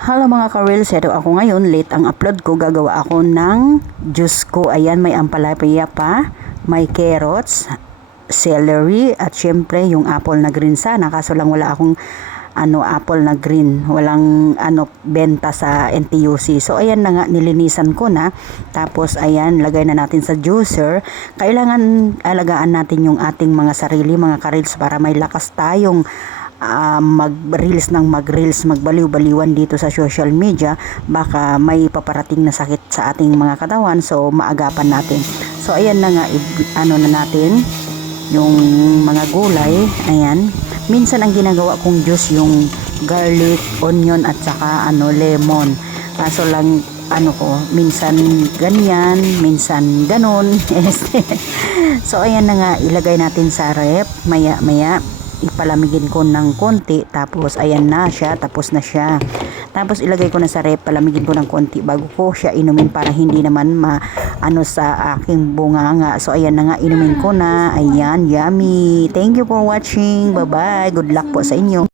Hello mga ka-reels, ito ako ngayon, late ang upload ko, gagawa ako ng juice ko. Ayan, may ampalaya pa, may carrots, celery, at syempre yung apple na green sana, kaso lang wala akong apple na green, walang benta sa NTUC. So ayan na nga, nilinisan ko na, tapos ayan, lagay na natin sa juicer. Kailangan alagaan natin yung ating mga sarili, mga ka-reels, para may lakas tayong mag-reels ng mag-reels, magbaliw-baliwan dito sa social media. Baka may paparating na sakit sa ating mga katawan, so maagapan natin. So ayan na nga, na natin yung mga gulay. Ayan, minsan ang ginagawa kong juice yung garlic, onion at saka lemon. Kaso lang minsan ganyan, minsan ganon. So ayan na nga, ilagay natin sa rep. Maya ipalamigin ko ng konti, tapos ayan na siya, tapos na siya. Tapos ilagay ko na sa rep, palamigin ko ng konti bago ko siya inumin, para hindi naman sa aking bunganga. So ayan na nga, inumin ko na. Ayan, yummy. Thank you for watching. Bye bye, good luck po sa inyo.